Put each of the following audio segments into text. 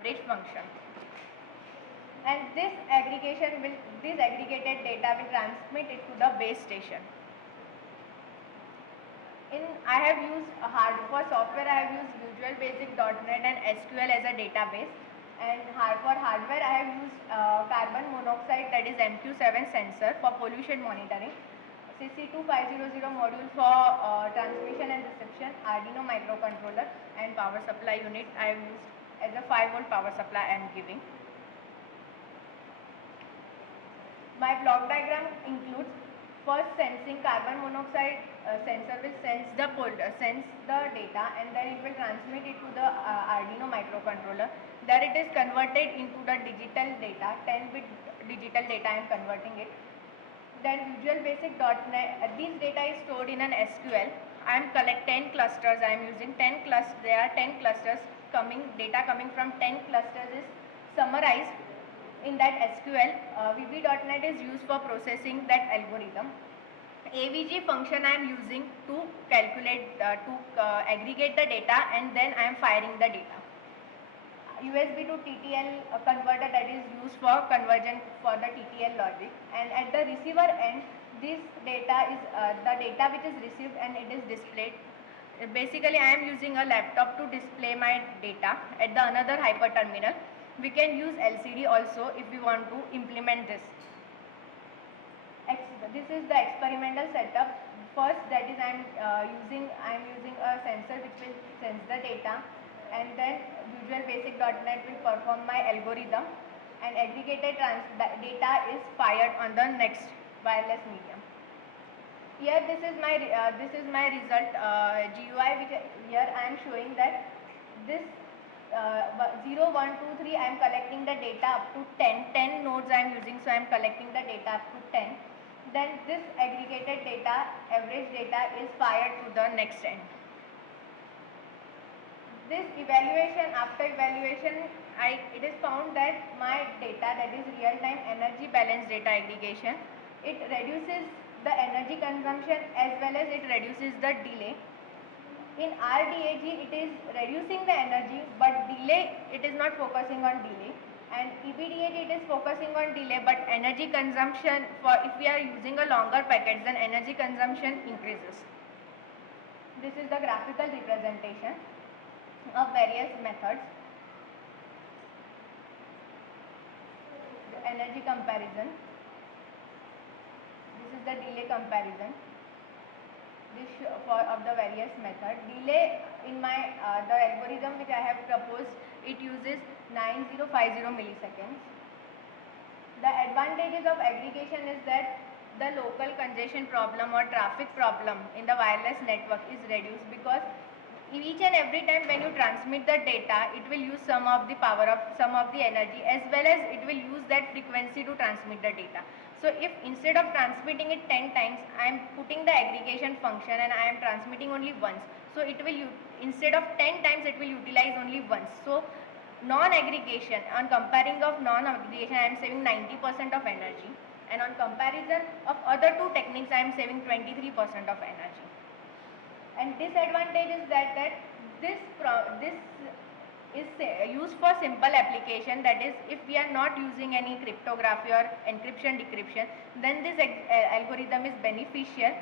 average function. And this aggregated data will transmit it to the base station. I have used for software I have used Visual Basic.NET and SQL as a database, and for hardware I have used carbon monoxide, that is MQ7 sensor for pollution monitoring, CC2500 module for transmission and reception, Arduino microcontroller, and power supply unit I have used as a 5-volt power supply I am giving. My block diagram includes first sensing carbon monoxide sensor will sense the data, and then it will transmit it to the Arduino microcontroller. There it is converted into the digital data, 10-bit digital data I am converting it. Then Visual Basic.NET, this data is stored in an SQL. I am collect 10 clusters, I am using 10 clusters, there are 10 clusters data coming from 10 clusters is summarized in that SQL. VB.NET is used for processing that algorithm. AVG function I am using to calculate, aggregate the data, and then I am firing the data. USB to TTL converter, that is used for conversion for the TTL logic, and at the receiver end this data is the data which is received and it is displayed. Basically I am using a laptop to display my data at the another hyper terminal. We can use LCD also if we want to implement this. This is the experimental setup. First, that is I am using a sensor which will sense the data, and then Visual Basic.NET will perform my algorithm, and aggregated data is fired on the next wireless medium. Here this is my result GUI, which here I am showing that this 0, 1, 2, 3 I am collecting the data up to 10 nodes I am using, so I am collecting the data up to 10. Then this aggregated data, average data, is fired to the next end. This evaluation, after evaluation, it is found that my data, that is real-time energy balance data aggregation, it reduces the energy consumption as well as it reduces the delay. In RDAG it is reducing the energy, but delay it is not focusing on delay, and EBDAG it is focusing on delay, but energy consumption, for if we are using a longer packets, then energy consumption increases. This is the graphical representation of various methods. The energy comparison. This is the delay comparison. This of the various method. Delay in my the algorithm which I have proposed, it uses 9050 milliseconds. The advantages of aggregation is that the local congestion problem or traffic problem in the wireless network is reduced, because each and every time when you transmit the data, it will use some of the energy, as well as it will use that frequency to transmit the data. So if instead of transmitting it 10 times, I am putting the aggregation function and I am transmitting only once, so it will instead of 10 times it will utilize only once. So non-aggregation, on comparing of non-aggregation, I am saving 90% of energy, and on comparison of other two techniques I am saving 23% of energy. And disadvantage is that this is used for simple application, that is if we are not using any cryptography or encryption decryption, then this algorithm is beneficial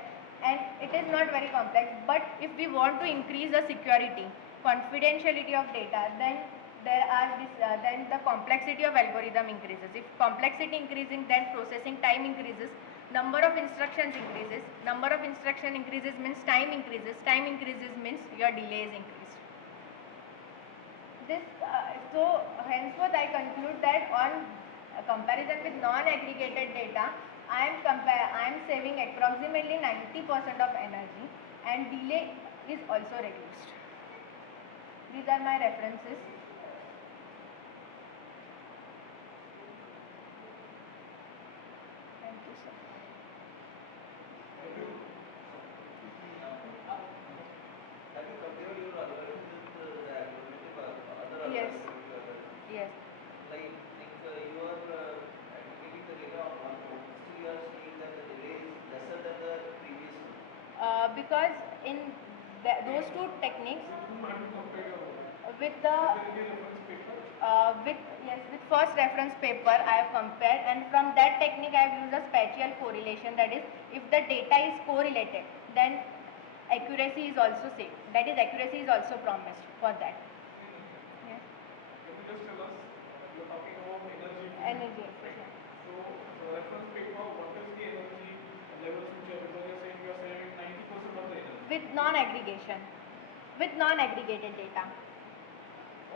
and it is not very complex. But if we want to increase the security, confidentiality of data, then then the complexity of algorithm increases. If complexity increasing, then processing time increases, number of instructions increases, number of instruction increases means time increases, time increases means your delay is increased. So henceforth I conclude that on comparison with non-aggregated data, I am saving approximately 90% of energy, and delay is also reduced. These are my references. Thank you, sir. Have you compared your algorithm with the algorithm other Yes. algorithms? Yes. Like you are aggregating the data on one node, still you are seeing that the delay is lesser than the previous one. Because in those two techniques with the with first reference paper I have compared, and from that technique I have used a spatial correlation. That is, if the data is correlated, then accuracy is also same. That is, accuracy is also promised for that. Yeah. Can you just tell us, you are talking about energy. Energy efficient. So, reference paper, what is the energy levels which you are, because you are saying 90% of the energy. With non-aggregation, with non-aggregated data.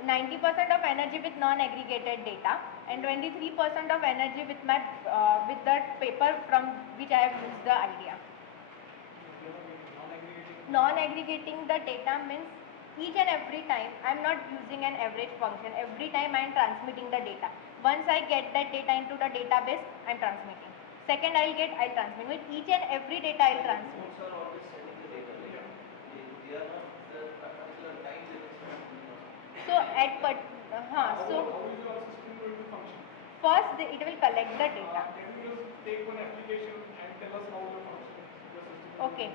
90% of energy with non-aggregated data, and 23% of energy with my with that paper from which I have used the idea. Non-aggregating the data means each and every time I am not using an average function. Every time I am transmitting the data. Once I get that data into the database, I am transmitting. Second, I'll transmit. With each and every data, I'll transmit. Nodes are always sending the data. They are not the particular time limits. So at How is your system going to function? first it will collect the data. Can you just take one application and tell us how it functions? Your system. Okay.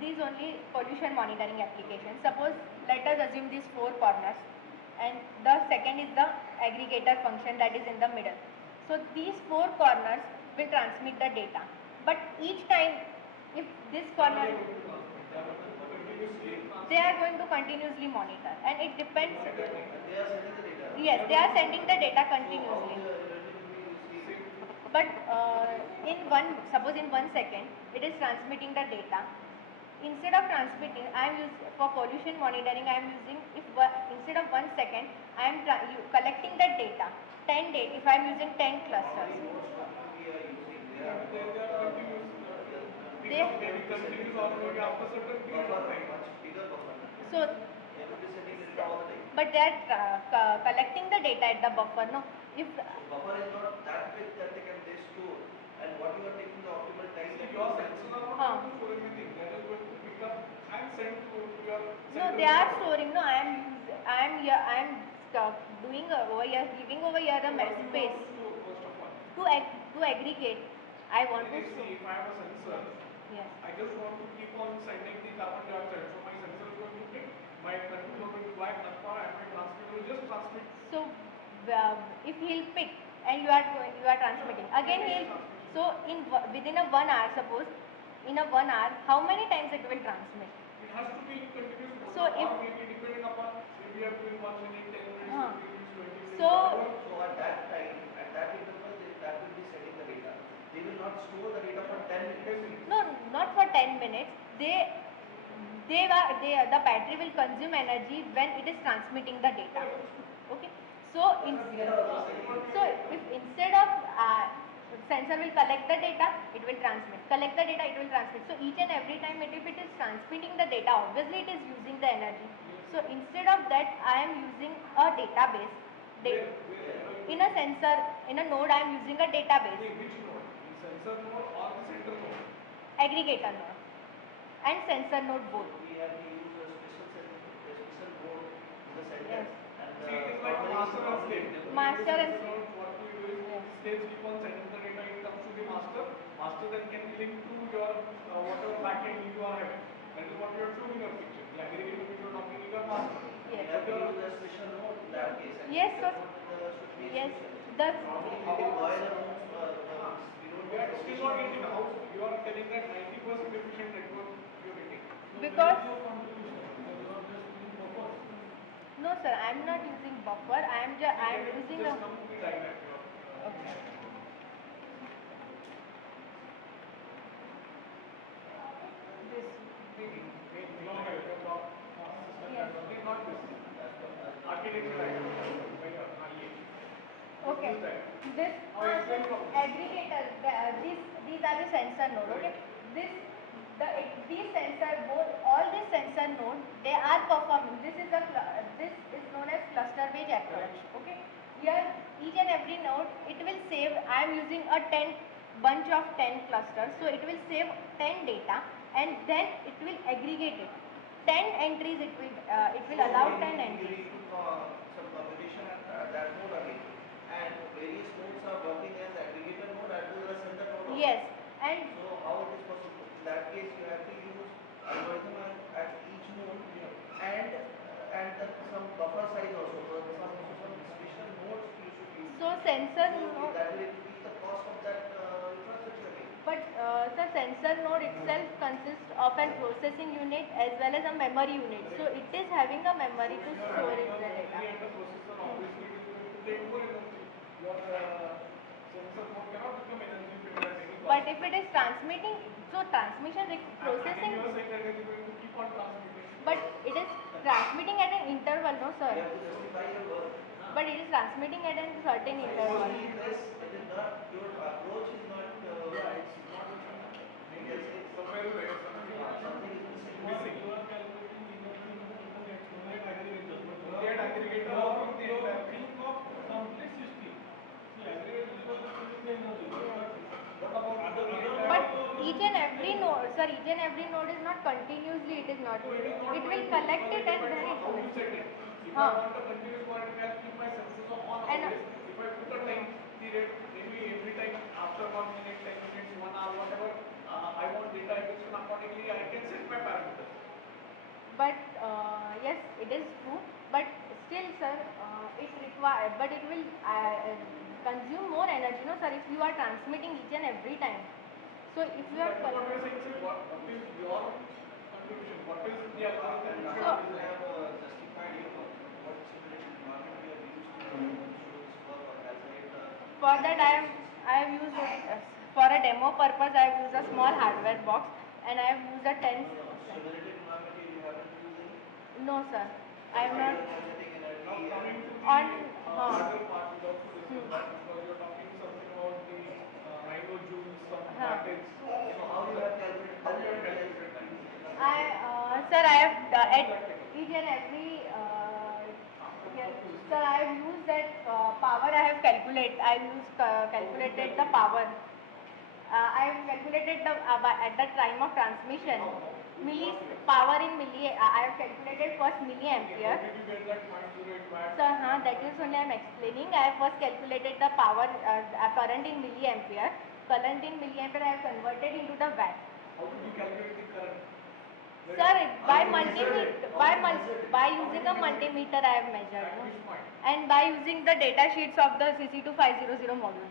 These only pollution monitoring applications. Suppose let us assume these four corners, and the second is the aggregator function that is in the middle. So these four corners will transmit the data. But each time, if this corner, they are going to continuously monitor, and it depends. They are sending the data. Yes, they are sending the data continuously. But suppose in 1 second, it is transmitting the data. Instead of transmitting, for pollution monitoring, I am using, instead of 1 second, I am collecting the data. 10 data, if I am using 10 clusters. They, so, but they are collecting the data at the buffer, no? If buffer is not that big that they can store, and what you are taking the optimal time. Your sensor are not going to store everything. That is going to pick up and send to your. No, they are storing. No, I am doing over here, giving over here the space to aggregate. I want to. If I have a sensor, yes. I just want to keep on sending the carbon dioxide. So my sensor is going to pick, my controller going to black alpha, and my transmitter will just transmit. So if he'll pick and you are transmitting again, so within a 1 hour, suppose in a 1 hour, how many times it will transmit? It has to be continuous. So if maybe depending upon, maybe you are doing 1 minute, 10 minutes, 15 minutes, 20 minutes. So at that time, at that interval, that will be sending the data. They will not store the data for 10 minutes. No, not for 10 minutes. The battery will consume energy when it is transmitting the data. Okay. So if instead of sensor will collect the data, it will transmit. Collect the data, it will transmit. So each and every time, if it is transmitting the data, obviously it is using the energy. So instead of that, I am using a database. In a sensor, in a node, I am using a database. Which node? Sensor node or the center node? Aggregator node and sensor node both. We have to use a special node in the center. Yes. See, it is like master and slave. Master and slave. What we do is, slaves keep on sending the data, it comes to the master. Master then can link to your whatever backend you are having. That is what you are showing in your picture. The aggregator which you are talking is your master. Yes. We have to use a special node in that case. Yes, sir. Yes. That's normally we deploy the nodes. We are still not getting the house. You are telling that 90% efficient network you are getting. because no sir, I am not using buffer. I am using a. Come to the diagram. Okay. This. Yes. Okay. This aggregator. These are the sensor node. Okay. These sensor both all these sensor node, they are performing. This is known as cluster based approach. Okay. Here each and every node it will save. I am using a bunch of 10 clusters, so it will save 10 data and then it will aggregate it. 10 entries it will allow 10 entries. Some computation at that node again, and various nodes are working as aggregator node as well as sender node. Yes, and so how it is possible? In that case, you have to use algorithm at each node and some buffer size also. Some sensor So node, that will increase the cost of that infrastructure again. but the sensor node itself consists of a processing unit as well as a memory unit. So it is having a memory to store its Memory data. and the processor, obviously it is going to take more energy. Your sensor node cannot become energy efficient at any cost. But if it is transmitting, so transmission processing, And you are saying that it is going to keep on transmitting. but it is transmitting at an interval, no sir? You have to justify your work. But it is transmitting at a certain interval. Supposedly this, it is not, your approach is not, It's not maybe I'll say, somewhere there, something is missing. You are calculating only at aggregator or the entire thing of complete system. See, aggregator is for the energy. What about other But each and every node, sir, each and every node is not continuously, it is not. It will collect it and then it how you will. set it. If I Huh. want a continuous monitoring, I keep my sensors on And, always. If I put a time period, maybe every time after 1 minute, 10 minutes, 1 hour, whatever, I want data acquisition accordingly, I can set my parameters. But yes, it is true. But still, sir, it require, but it will consume more energy, no, sir, if you are transmitting each and every time. So if you are That is what we are saying, sir. What is your contribution? What is the algorithm And which how you have you designed? have justified your work? What simulation environment you have used to show this work or calculate the. For that, I have used for a demo purpose. I have used a small hardware box, and I have used a 10. Simulated environment you haven't used any? No, sir, I have How not. you are calculating energy Now and- coming to the On other part, we also discussed that because you are talking something about the nanojoules, some wattage. So how you have calculated How that you have energy? calculated that? Sir, I have at each and every yes, sir, I have used that power. I have calculated the power. I have calculated the at the time of transmission. Power in milli. I have calculated first milliampere. How did you get that 0.08 watt? Sir, that is only I am explaining. I have first calculated the power, current in milliampere. Current in milliampere I have converted into the watt. How did you calculate the current? Sir, by using a multimeter I have measured. At No? which point? And by using the data sheets of the CC2500 module.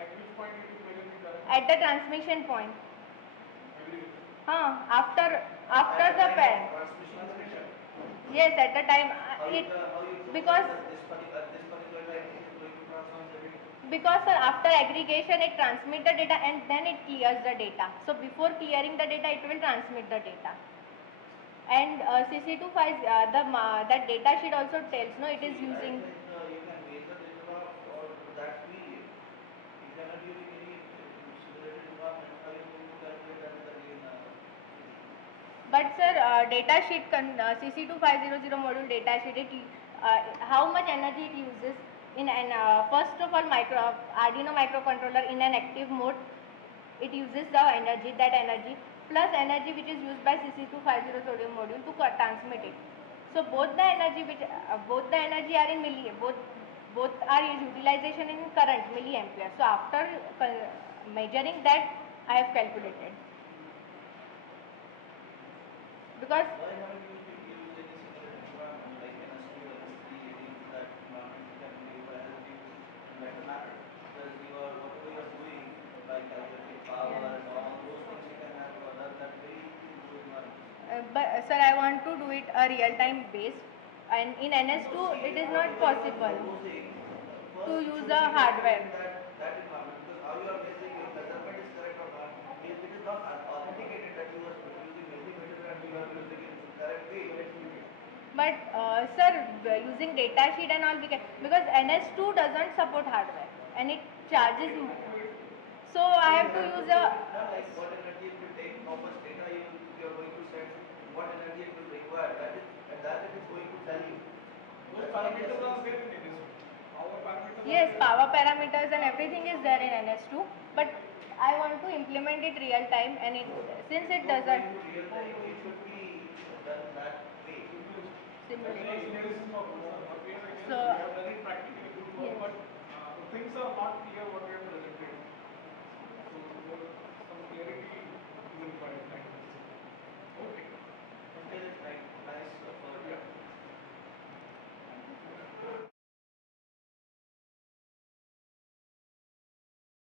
At which point did you measure the current? At the transmission point. Aggregate. After the pair. Transmission station. Yes, at the time How it you because this particular time is going to transform the data. because sir, after aggregation it transmit the data and then it clears the data. So before clearing the data it will transmit the data. And CC25 that data sheet also tells no it is using. You can measure the interval or that period. If you are not using any simulated environment, how you going to calculate that again? But sir, data sheet CC2500 module data sheet how much energy it uses in an first of all Arduino microcontroller in an active mode. It uses the energy plus energy which is used by CC250 sodium module to transmit it. So both the energy are in both are utilization in current milliampere. So after measuring that I have calculated. Because Why haven't you used any simulated environment like NS2 or NS3 in that environment can be help you in better manner? Because whatever you are doing by calculating power and all those things you can have that very easy in those environments. but sir, I want to do it a real time based, and in NS2 it is not possible to use the hardware. That environment, because how you are measuring your measurement is correct or not, if it is not authenticated that you are using millimeter and you are using it in correct way. But sir, using data sheet and all because NS2 doesn't support hardware and it charges more. So I have to use a. Not like what energy it will take, how much data you are going to send, what energy it will require. That it is going to tell you. Those parameters are there in NS2. Our parameters Yes, are there. power parameters and everything is there in NS2, but I want to implement it real time and since it doesn't. Real time, it should be